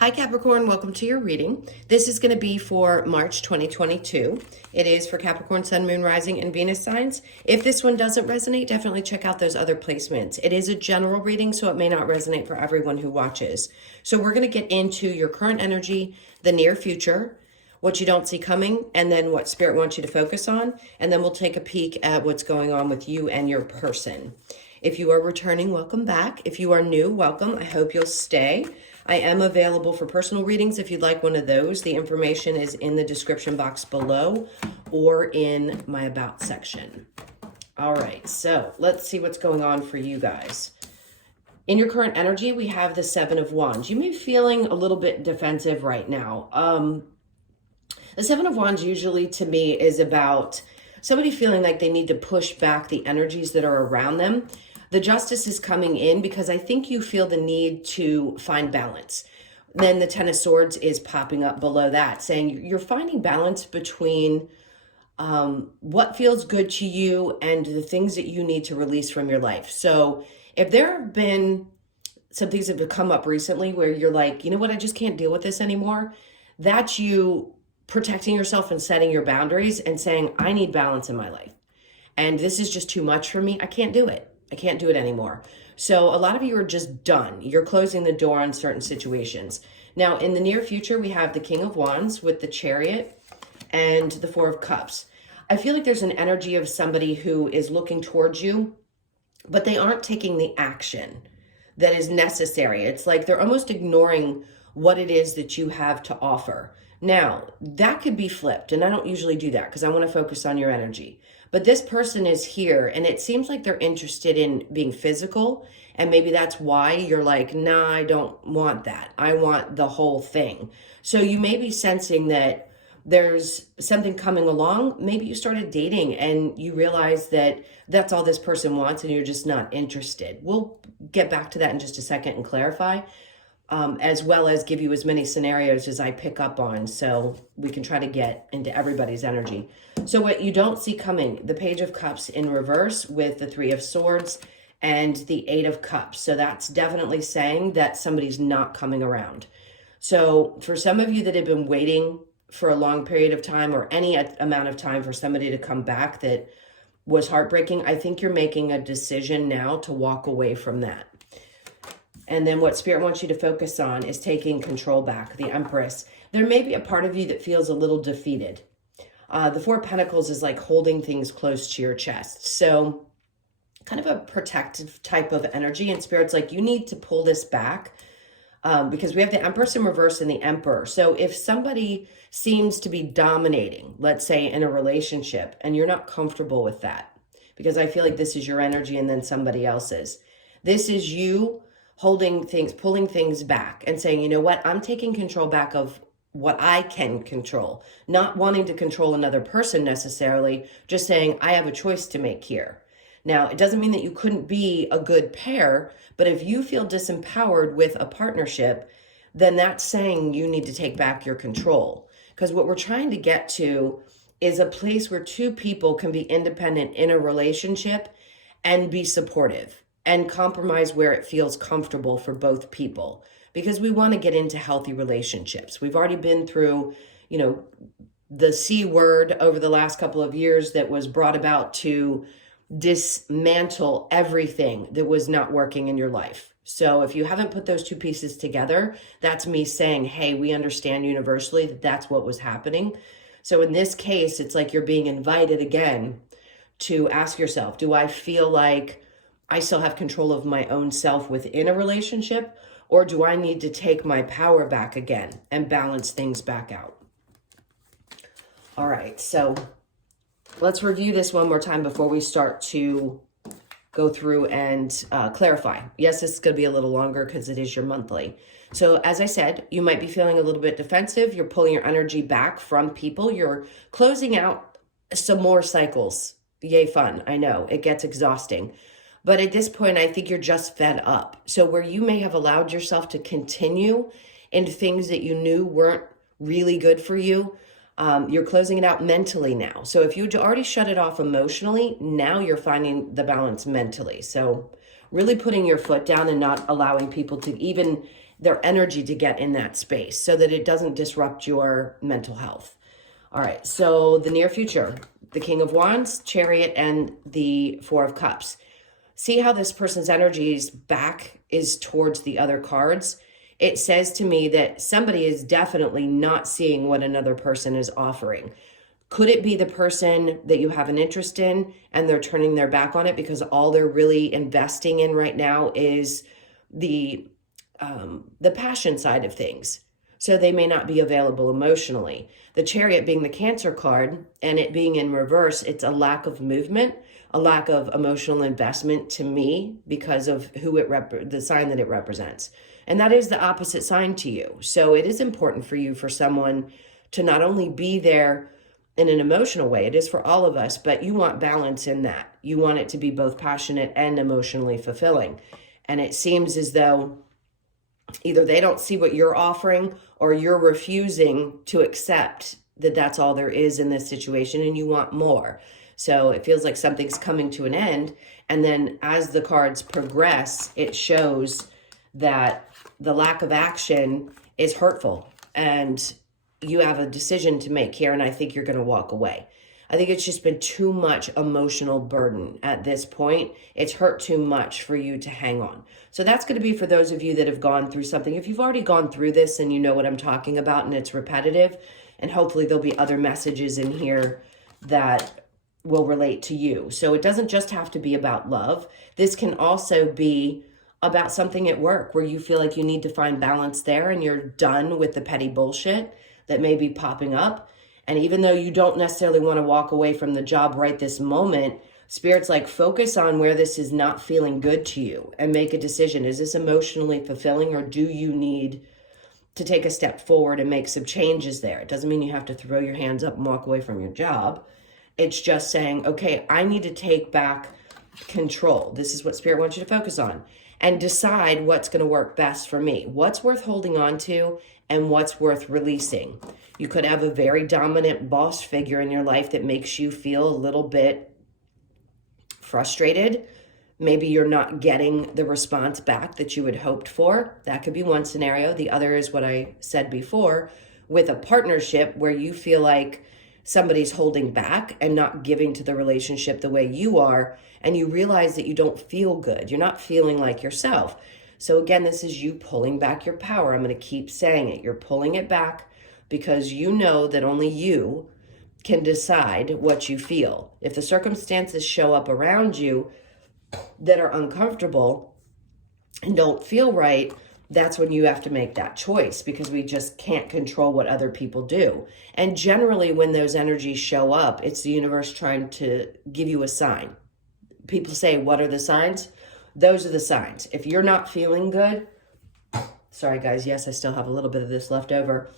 Hi Capricorn, welcome to your reading. This is going to be for March 2022. It is for Capricorn, Sun, Moon, Rising, and Venus signs. If this one doesn't resonate, definitely check out those other placements. It is a general reading, so it may not resonate for everyone who watches. So we're going to get into your current energy, the near future, what you don't see coming, and then what Spirit wants you to focus on. And then we'll take a peek at what's going on with you and your person. If you are returning, welcome back. If you are new, welcome. I hope you'll stay. I am available for personal readings if you'd like one of those. The information is in the description box below or in my About section. All right, so let's see what's going on for you guys. In your current energy, we have the Seven of Wands. You may be feeling a little bit defensive right now. The Seven of Wands usually to me is about somebody feeling like they need to push back the energies that are around them. The Justice is coming in because I think you feel the need to find balance. Then the Ten of Swords is popping up below that, saying you're finding balance between what feels good to you and the things that you need to release from your life. So if there have been some things that have come up recently where you're like, you know what, I just can't deal with this anymore, that's you protecting yourself and setting your boundaries and saying, I need balance in my life. And this is just too much for me. I can't do it. I can't do it anymore. So a lot of you are just done. You're closing the door on certain situations. Now, in the near future, we have the King of Wands with the Chariot and the Four of Cups. I feel like there's an energy of somebody who is looking towards you, but they aren't taking the action that is necessary. It's like they're almost ignoring what it is that you have to offer. Now, that could be flipped, and I don't usually do that because I want to focus on your energy. But this person is here, and it seems like they're interested in being physical, and maybe that's why you're like, nah, I don't want that. I want the whole thing. So you may be sensing that there's something coming along. Maybe you started dating, and you realize that that's all this person wants, and you're just not interested. We'll get back to that in just a second and clarify. As well as give you as many scenarios as I pick up on so we can try to get into everybody's energy. So what you don't see coming, the Page of Cups in reverse with the Three of Swords and the Eight of Cups. So that's definitely saying that somebody's not coming around. So for some of you that have been waiting for a long period of time or any amount of time for somebody to come back that was heartbreaking, I think you're making a decision now to walk away from that. And then what Spirit wants you to focus on is taking control back, the Empress. There may be a part of you that feels a little defeated. The Four of Pentacles is like holding things close to your chest. So kind of a protective type of energy. And Spirit's like, you need to pull this back because we have the Empress in reverse and the Emperor. So if somebody seems to be dominating, let's say in a relationship, and you're not comfortable with that, because I feel like this is your energy and then somebody else's. This is you holding things, pulling things back and saying, you know what, I'm taking control back of what I can control, not wanting to control another person necessarily, just saying I have a choice to make here. Now, it doesn't mean that you couldn't be a good pair, but if you feel disempowered with a partnership, then that's saying you need to take back your control. Because what we're trying to get to is a place where two people can be independent in a relationship and be supportive and compromise where it feels comfortable for both people, because we want to get into healthy relationships. We've already been through, the C word over the last couple of years that was brought about to dismantle everything that was not working in your life. So if you haven't put those two pieces together, that's me saying, hey, we understand universally that that's what was happening. So in this case, it's like you're being invited again to ask yourself, do I feel like I still have control of my own self within a relationship, or do I need to take my power back again and balance things back out? All right, so let's review this one more time before we start to go through and clarify. Yes, this is going to be a little longer because it is your monthly. So as I said, you might be feeling a little bit defensive. You're pulling your energy back from people. You're closing out some more cycles. Yay, fun. I know, it gets exhausting. But at this point, I think you're just fed up. So where you may have allowed yourself to continue in things that you knew weren't really good for you, you're closing it out mentally now. So if you'd already shut it off emotionally, now you're finding the balance mentally. So really putting your foot down and not allowing people to even their energy to get in that space so that it doesn't disrupt your mental health. All right, so the near future, the King of Wands, Chariot, and the Four of Cups. See how this person's energy's back is towards the other cards? It says to me that somebody is definitely not seeing what another person is offering. Could it be the person that you have an interest in and they're turning their back on it because all they're really investing in right now is the passion side of things? So they may not be available emotionally. The Chariot being the Cancer card and it being in reverse, it's a lack of movement, a lack of emotional investment to me because of who the sign that it represents. And that is the opposite sign to you. So it is important for you, for someone to not only be there in an emotional way, it is for all of us, but you want balance in that. You want it to be both passionate and emotionally fulfilling. And it seems as though either they don't see what you're offering or you're refusing to accept that that's all there is in this situation and you want more. So it feels like something's coming to an end. And then as the cards progress, it shows that the lack of action is hurtful and you have a decision to make here. And I think you're going to walk away. I think it's just been too much emotional burden at this point. It's hurt too much for you to hang on. So that's going to be for those of you that have gone through something. If you've already gone through this and you know what I'm talking about and it's repetitive, and hopefully there'll be other messages in here that will relate to you. So it doesn't just have to be about love. This can also be about something at work where you feel like you need to find balance there and you're done with the petty bullshit that may be popping up. And even though you don't necessarily want to walk away from the job right this moment, Spirit's like, focus on where this is not feeling good to you and make a decision. Is this emotionally fulfilling, or do you need to take a step forward and make some changes there? It doesn't mean you have to throw your hands up and walk away from your job. It's just saying, okay, I need to take back control. This is what Spirit wants you to focus on and decide what's going to work best for me. What's worth holding on to and what's worth releasing. You could have a very dominant boss figure in your life that makes you feel a little bit frustrated. Maybe you're not getting the response back that you had hoped for. That could be one scenario. The other is what I said before, with a partnership where you feel like somebody's holding back and not giving to the relationship the way you are, and you realize that you don't feel good. You're not feeling like yourself. So again, this is you pulling back your power. I'm going to keep saying it. You're pulling it back because you know that only you can decide what you feel. If the circumstances show up around you that are uncomfortable and don't feel right, that's when you have to make that choice, because we just can't control what other people do. And generally when those energies show up, it's the universe trying to give you a sign. People say, what are the signs? Those are the signs. If you're not feeling good, sorry guys, yes, I still have a little bit of this left over.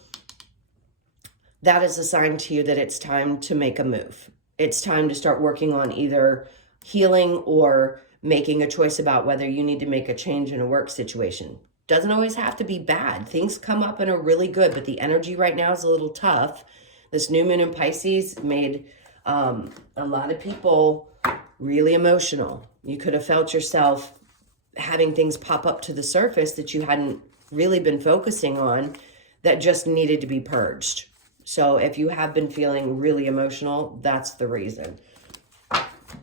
That is a sign to you that it's time to make a move. It's time to start working on either healing or making a choice about whether you need to make a change in a work situation. Doesn't always have to be bad. Things come up and are really good, but the energy right now is a little tough. This new moon in Pisces made a lot of people really emotional. You could have felt yourself having things pop up to the surface that you hadn't really been focusing on that just needed to be purged. So if you have been feeling really emotional, that's the reason. All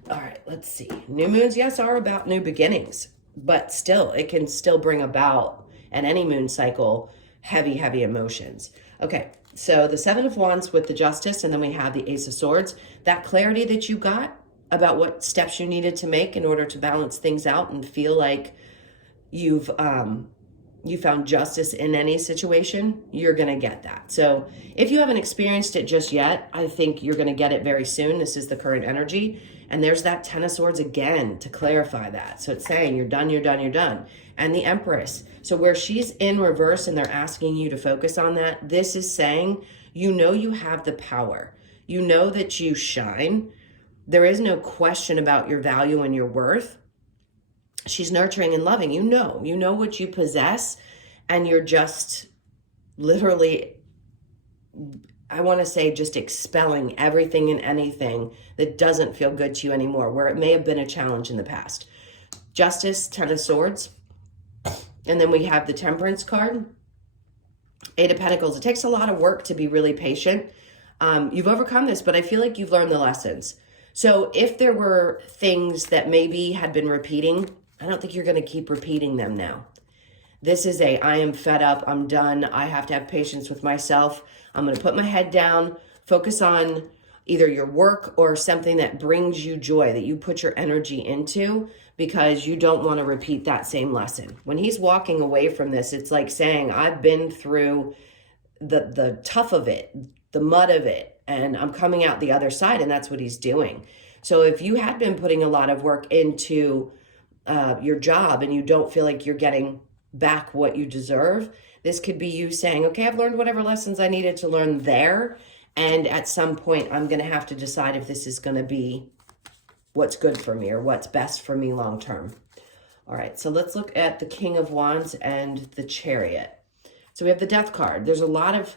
right, let's see. New moons, yes, are about new beginnings, but still, it can still bring about, in any moon cycle, heavy, heavy emotions. Okay, so the Seven of Wands with the Justice, and then we have the Ace of Swords. That clarity that you got about what steps you needed to make in order to balance things out and feel like you found justice in any situation, you're going to get that. So if you haven't experienced it just yet, I think you're going to get it very soon. This is the current energy. And there's that Ten of Swords again to clarify that. So it's saying you're done, you're done, you're done. And the Empress. So where she's in reverse and they're asking you to focus on that, this is saying, you know you have the power. You know that you shine. There is no question about your value and your worth. She's nurturing and loving. You know what you possess, and you're just literally, I want to say, just expelling everything and anything that doesn't feel good to you anymore, where it may have been a challenge in the past. Justice, Ten of Swords. And then we have the Temperance card, Eight of Pentacles. It takes a lot of work to be really patient. You've overcome this, but I feel like you've learned the lessons. So if there were things that maybe had been repeating, I don't think you're going to keep repeating them now. This is I am fed up, I'm done, I have to have patience with myself. I'm going to put my head down, focus on either your work or something that brings you joy, that you put your energy into, because you don't want to repeat that same lesson. When he's walking away from this, it's like saying, I've been through the tough of it, the mud of it, and I'm coming out the other side, and that's what he's doing. So if you had been putting a lot of work into your job and you don't feel like you're getting back what you deserve, this could be you saying, okay, I've learned whatever lessons I needed to learn there, and at some point I'm going to have to decide if this is going to be what's good for me or what's best for me long term. All right, so let's look at the King of Wands and the Chariot. So we have the Death card. There's a lot of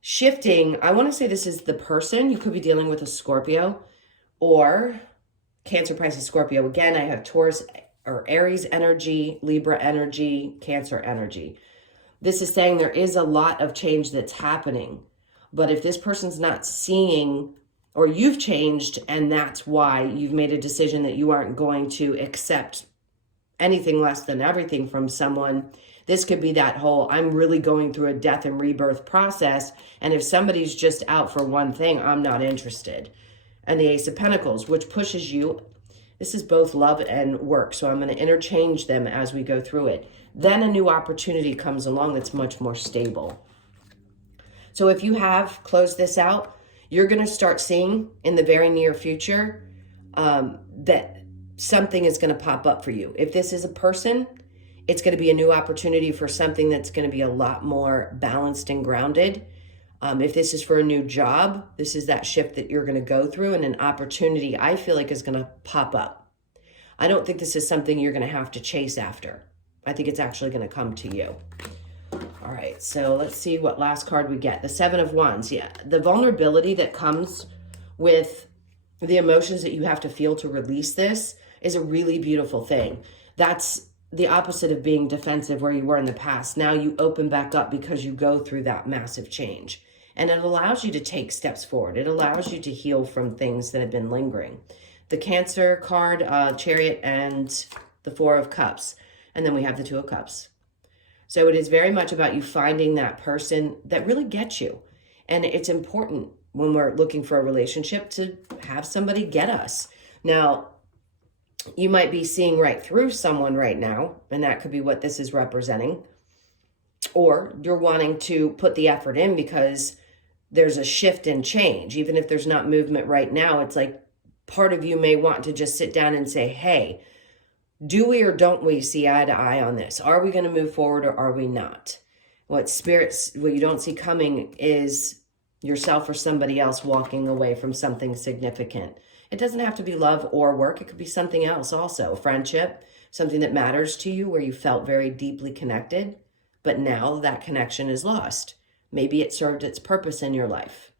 shifting. I want to say this is the person. You could be dealing with a Scorpio or Cancer, Pisces, Scorpio. Again, I have Taurus or Aries energy, Libra energy, Cancer energy. This is saying there is a lot of change that's happening. But if this person's not seeing, or you've changed and that's why you've made a decision that you aren't going to accept anything less than everything from someone, this could be that whole, I'm really going through a death and rebirth process. And if somebody's just out for one thing, I'm not interested. And the Ace of Pentacles, which pushes you. This is both love and work. So I'm going to interchange them as we go through it. Then a new opportunity comes along that's much more stable. So if you have closed this out, you're going to start seeing in the very near future that something is going to pop up for you. If this is a person, it's going to be a new opportunity for something that's going to be a lot more balanced and grounded. If this is for a new job, this is that shift that you're going to go through, and an opportunity I feel like is going to pop up. I don't think this is something you're going to have to chase after. I think it's actually going to come to you. All right, so let's see what last card we get. The Seven of Wands. Yeah, the vulnerability that comes with the emotions that you have to feel to release this is a really beautiful thing. That's the opposite of being defensive where you were in the past. Now you open back up because you go through that massive change. And it allows you to take steps forward. It allows you to heal from things that have been lingering. The Cancer card, Chariot, and the Four of Cups. And then we have the Two of Cups. So it is very much about you finding that person that really gets you. And it's important when we're looking for a relationship to have somebody get us. Now, you might be seeing right through someone right now, and that could be what this is representing. Or you're wanting to put the effort in because there's a shift and change. Even if there's not movement right now, it's like part of you may want to just sit down and say, hey, do we or don't we see eye to eye on this? Are we going to move forward or are we not? What you don't see coming is yourself or somebody else walking away from something significant. It doesn't have to be love or work. It could be something else also. Friendship, something that matters to you where you felt very deeply connected, but now that connection is lost. Maybe it served its purpose in your life.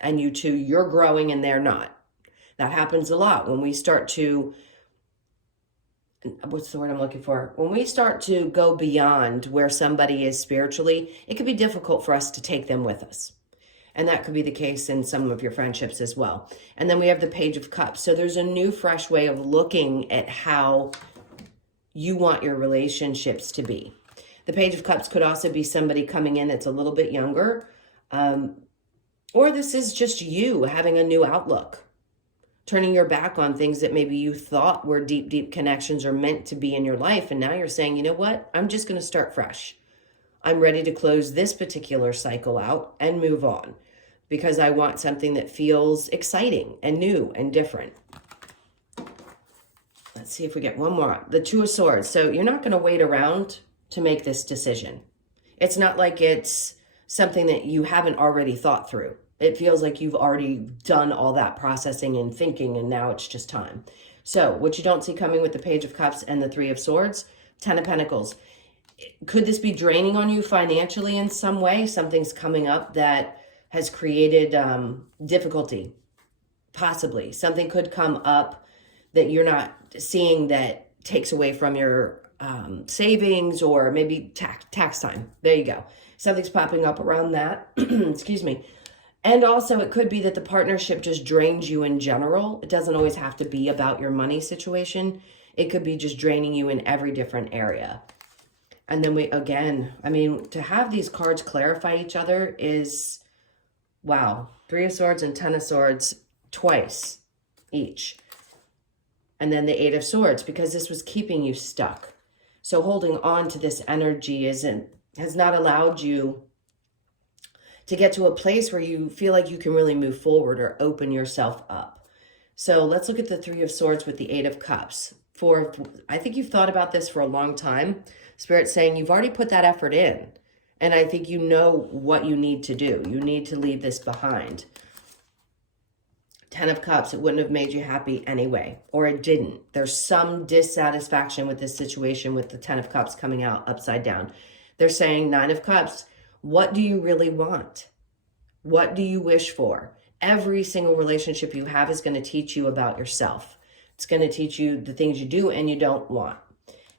And you two, you're growing and they're not. That happens a lot when we start to, what's the word I'm looking for? When we start to go beyond where somebody is spiritually, it can be difficult for us to take them with us. And that could be the case in some of your friendships as well. And then we have the Page of Cups. So there's a new, fresh way of looking at how you want your relationships to be. The Page of Cups could also be somebody coming in that's a little bit younger. Or this is just you having a new outlook. Turning your back on things that maybe you thought were deep, deep connections or meant to be in your life. And now you're saying, you know what? I'm just going to start fresh. I'm ready to close this particular cycle out and move on because I want something that feels exciting and new and different. Let's see if we get one more. The Two of Swords. So you're not going to wait around to make this decision. It's not like it's something that you haven't already thought through. It feels like you've already done all that processing and thinking, and now it's just time. So what you don't see coming with the Page of Cups and the Three of Swords, Ten of Pentacles. Could this be draining on you financially in some way? Something's coming up that has created difficulty, possibly. Something could come up that you're not seeing that takes away from your savings, or maybe tax time. There you go. Something's popping up around that. Excuse me. And also, it could be that the partnership just drains you in general. It doesn't always have to be about your money situation. It could be just draining you in every different area. And then again, I mean, to have these cards clarify each other is, wow. 3 of Swords and 10 of Swords twice each. And then the 8 of Swords, because this was keeping you stuck. So holding on to this energy has not allowed you to get to a place where you feel like you can really move forward or open yourself up. So let's look at the 3 of Swords with the 8 of Cups. I think you've thought about this for a long time. Spirit's saying you've already put that effort in. And I think you know what you need to do. You need to leave this behind. 10 of Cups, it wouldn't have made you happy anyway, or it didn't. There's some dissatisfaction with this situation with the 10 of Cups coming out upside down. They're saying 9 of Cups, what do you really want? What do you wish for? Every single relationship you have is going to teach you about yourself. It's going to teach you the things you do and you don't want.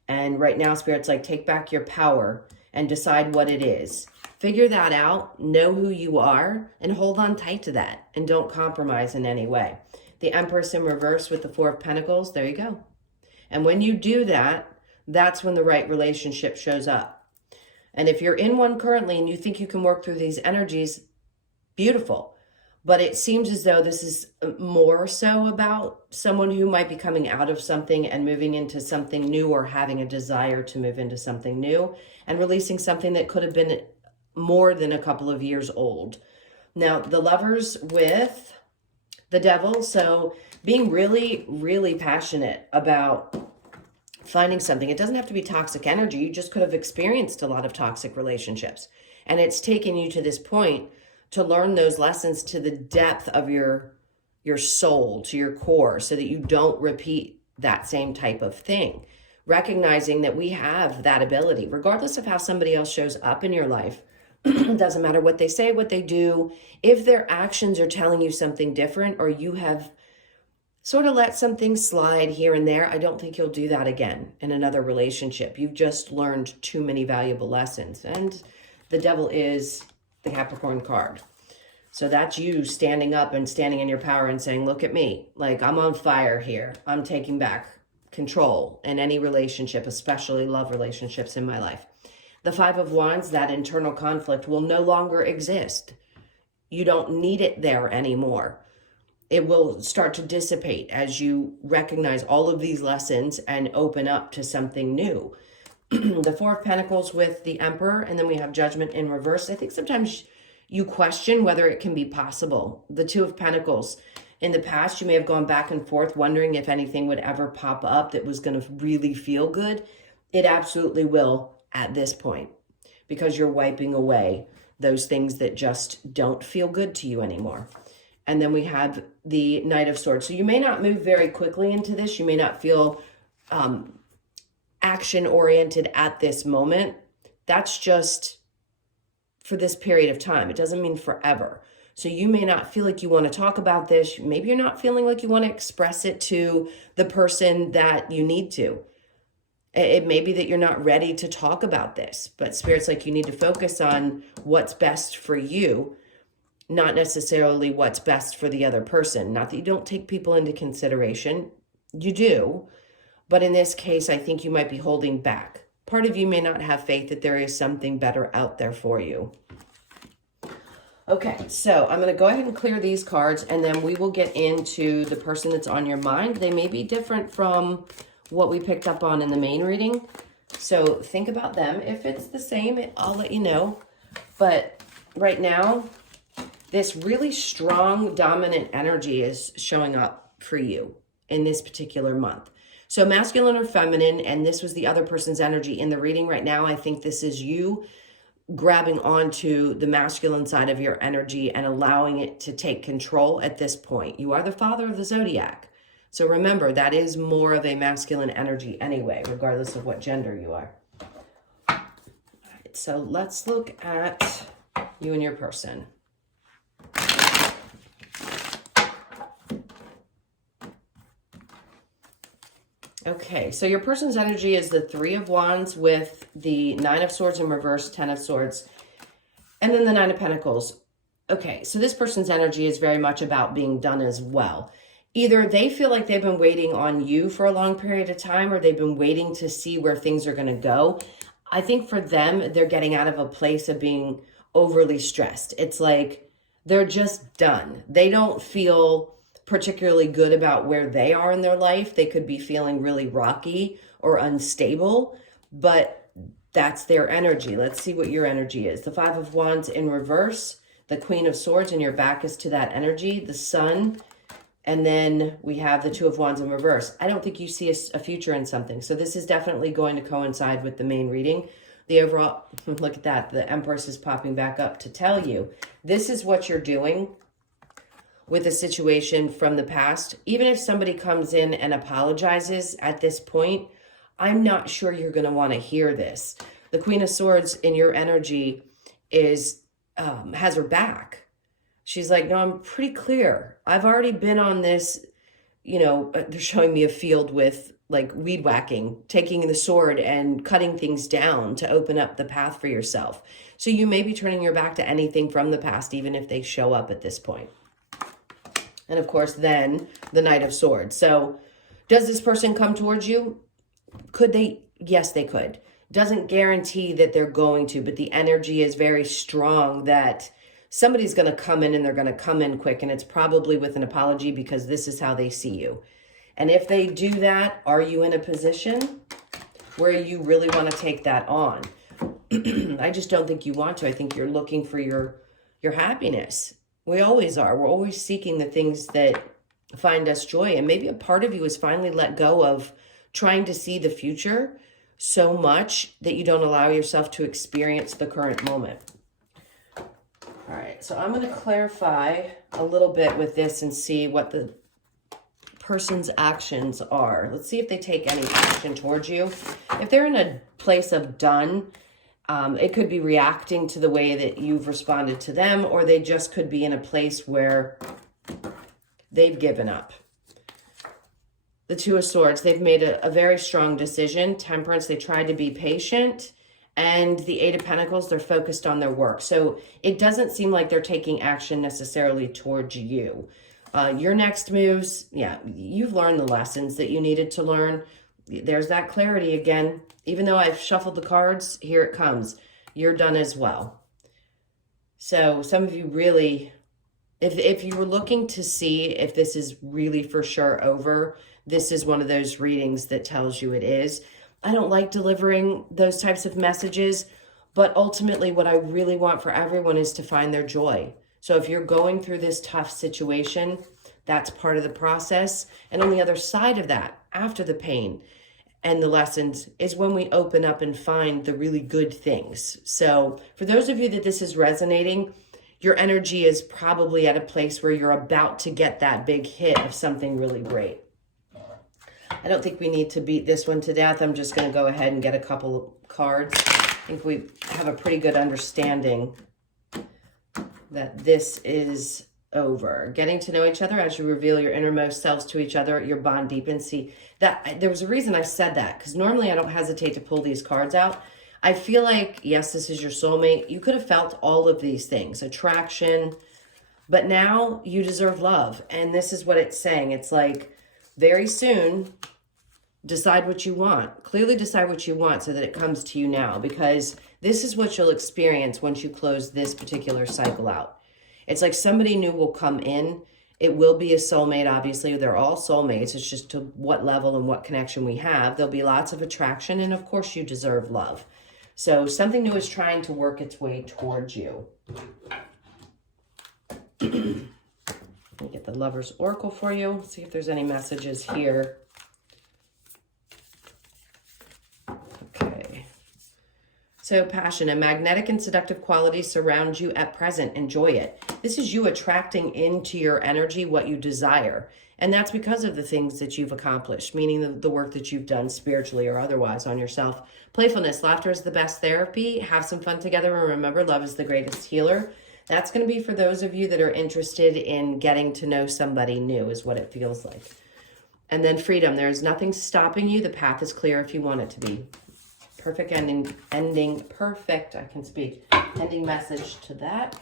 And right now, Spirit's like, take back your power and decide what it is. Figure that out, know who you are, and hold on tight to that. And don't compromise in any way. The Empress in reverse with the 4 of Pentacles, there you go. And when you do that, that's when the right relationship shows up. And if you're in one currently and you think you can work through these energies, beautiful. But it seems as though this is more so about someone who might be coming out of something and moving into something new, or having a desire to move into something new and releasing something that could have been more than a couple of years old. Now, the Lovers with the Devil. So being really, really passionate about finding something. It doesn't have to be toxic energy. You just could have experienced a lot of toxic relationships. And it's taken you to this point to learn those lessons to the depth of your soul, to your core, so that you don't repeat that same type of thing. Recognizing that we have that ability, regardless of how somebody else shows up in your life. It doesn't matter what they say, what they do. If their actions are telling you something different, or you have sort of let something slide here and there, I don't think you'll do that again in another relationship. You've just learned too many valuable lessons. And the Devil is the Capricorn card. So that's you standing up and standing in your power and saying, look at me, like I'm on fire here. I'm taking back control in any relationship, especially love relationships in my life. The 5 of Wands, that internal conflict will no longer exist. You don't need it there anymore. It will start to dissipate as you recognize all of these lessons and open up to something new. The 4 of Pentacles with the Emperor, and then we have Judgment in reverse. I think sometimes you question whether it can be possible. The 2 of Pentacles. In the past, you may have gone back and forth wondering if anything would ever pop up that was going to really feel good. It absolutely will at this point, because you're wiping away those things that just don't feel good to you anymore. And then we have the Knight of Swords. So you may not move very quickly into this. You may not feel action-oriented at this moment. That's just for this period of time. It doesn't mean forever. So you may not feel like you want to talk about this. Maybe you're not feeling like you want to express it to the person that you need to. It may be that you're not ready to talk about this, but Spirit's like you need to focus on what's best for you, not necessarily what's best for the other person. Not that you don't take people into consideration. You do. But in this case, I think you might be holding back. Part of you may not have faith that there is something better out there for you. Okay, so I'm going to go ahead and clear these cards, and then we will get into the person that's on your mind. They may be different from what we picked up on in the main reading. So think about them. If it's the same, I'll let you know. But right now, this really strong, dominant energy is showing up for you in this particular month. So masculine or feminine, and this was the other person's energy in the reading right now. I think this is you grabbing onto the masculine side of your energy and allowing it to take control at this point. You are the father of the zodiac. So remember, that is more of a masculine energy anyway, regardless of what gender you are. All right, so let's look at you and your person. Okay, so your person's energy is the Three of Wands with the Nine of Swords in reverse, Ten of Swords, and then the Nine of Pentacles. Okay, so this person's energy is very much about being done as well. Either they feel like they've been waiting on you for a long period of time, or they've been waiting to see where things are going to go. I think for them, they're getting out of a place of being overly stressed. It's like they're just done. They don't feel particularly good about where they are in their life. They could be feeling really rocky or unstable, but that's their energy. Let's see what your energy is. The Five of Wands in reverse, the Queen of Swords, and your back is to that energy, the Sun, and then we have the Two of Wands in reverse. I don't think you see a future in something. So this is definitely going to coincide with the main reading. The overall, look at that. The Empress is popping back up to tell you this is what you're doing with a situation from the past. Even if somebody comes in and apologizes at this point, I'm not sure you're going to want to hear this. The Queen of Swords in your energy is has her back. She's like, no, I'm pretty clear. I've already been on this, you know, they're showing me a field with like weed whacking, taking the sword and cutting things down to open up the path for yourself. So you may be turning your back to anything from the past, even if they show up at this point. And of course, then the Knight of Swords. So does this person come towards you? Could they? Yes, they could. Doesn't guarantee that they're going to, but the energy is very strong that somebody's going to come in and they're going to come in quick. And it's probably with an apology because this is how they see you. And if they do that, are you in a position where you really want to take that on? I just don't think you want to. I think you're looking for your happiness. We always are. We're always seeking the things that find us joy. And maybe a part of you is finally let go of trying to see the future so much that you don't allow yourself to experience the current moment. All right, so I'm going to clarify a little bit with this and see what the person's actions are. Let's see if they take any action towards you. If they're in a place of done, it could be reacting to the way that you've responded to them, or they just could be in a place where they've given up. The Two of Swords, they've made a very strong decision. Temperance, they tried to be patient. And the Eight of Pentacles, they're focused on their work. So it doesn't seem like they're taking action necessarily towards you. Your next moves, yeah, you've learned the lessons that you needed to learn. There's that clarity again. Even though I've shuffled the cards, here it comes. You're done as well. So some of you really, if you were looking to see if this is really for sure over, this is one of those readings that tells you it is. I don't like delivering those types of messages, but ultimately what I really want for everyone is to find their joy. So if you're going through this tough situation, that's part of the process. And on the other side of that, after the pain and the lessons, is when we open up and find the really good things. So for those of you that this is resonating, your energy is probably at a place where you're about to get that big hit of something really great. I don't think we need to beat this one to death. I'm just going to go ahead and get a couple of cards. I think we have a pretty good understanding that this is over. Getting to know each other as you reveal your innermost selves to each other, your bond deepens. See, that there was a reason I said that, because normally I don't hesitate to pull these cards out. I feel like, yes, this is your soulmate. You could have felt all of these things, attraction, but now you deserve love. And this is what it's saying. It's like, very soon, decide what you want. Clearly decide what you want so that it comes to you now, because this is what you'll experience once you close this particular cycle out. It's like somebody new will come in. It will be a soulmate, obviously. They're all soulmates. It's just to what level and what connection we have. There'll be lots of attraction, and of course you deserve love. So something new is trying to work its way towards you. Let me get the Lover's Oracle for you. See if there's any messages here. Okay. So passion and magnetic and seductive qualities surround you at present. Enjoy it. This is you attracting into your energy what you desire. And that's because of the things that you've accomplished, meaning the work that you've done spiritually or otherwise on yourself. Playfulness, laughter is the best therapy. Have some fun together, and remember, love is the greatest healer. That's going to be for those of you that are interested in getting to know somebody new, is what it feels like. And then freedom. There's nothing stopping you. The path is clear if you want it to be. Perfect ending, perfect, I can speak. Ending message to that.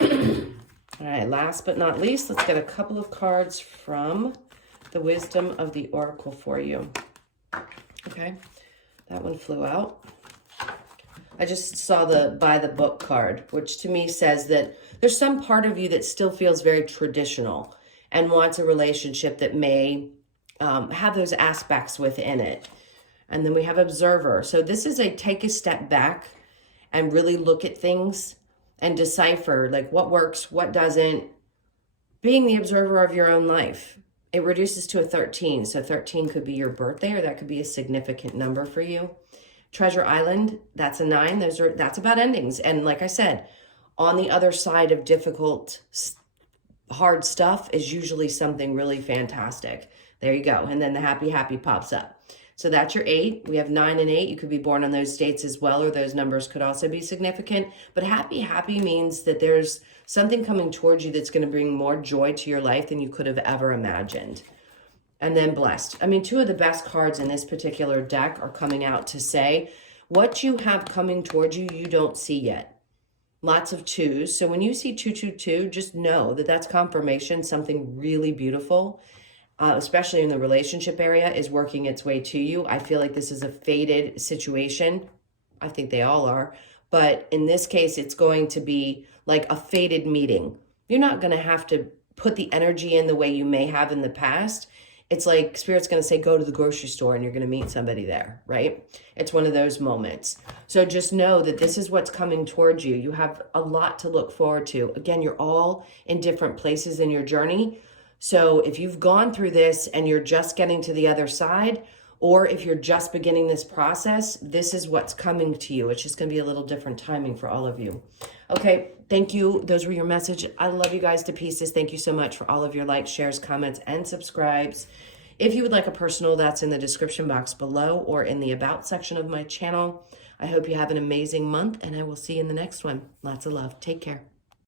All right, last but not least, let's get a couple of cards from the Wisdom of the Oracle for you. Okay, that one flew out. I just saw the by the book card, which to me says that there's some part of you that still feels very traditional and wants a relationship that may have those aspects within it. And then we have Observer. So this is a take a step back and really look at things and decipher like what works, what doesn't. Being the observer of your own life. It reduces to a 13. So 13 could be your birthday, or that could be a significant number for you. Treasure Island, that's a 9. That's about endings. And like I said, on the other side of difficult, hard stuff is usually something really fantastic. There you go. And then the happy, happy pops up. So that's your 8. We have 9 and 8. You could be born on those dates as well, or those numbers could also be significant. But happy, happy means that there's something coming towards you that's going to bring more joy to your life than you could have ever imagined. And then blessed. I mean, 2 of the best cards in this particular deck are coming out to say what you have coming towards you, you don't see yet. Lots of 2s. So when you see 222, just know that that's confirmation. Something really beautiful, especially in the relationship area, is working its way to you. I feel like this is a fated situation. I think they all are. But in this case, it's going to be like a fated meeting. You're not going to have to put the energy in the way you may have in the past. It's like Spirit's going to say, go to the grocery store and you're going to meet somebody there, right? It's one of those moments. So just know that this is what's coming towards you. You have a lot to look forward to. Again, you're all in different places in your journey. So if you've gone through this and you're just getting to the other side, or if you're just beginning this process, this is what's coming to you. It's just going to be a little different timing for all of you. Okay, thank you. Those were your message. I love you guys to pieces. Thank you so much for all of your likes, shares, comments, and subscribes. If you would like a personal, that's in the description box below or in the About section of my channel. I hope you have an amazing month, and I will see you in the next one. Lots of love. Take care.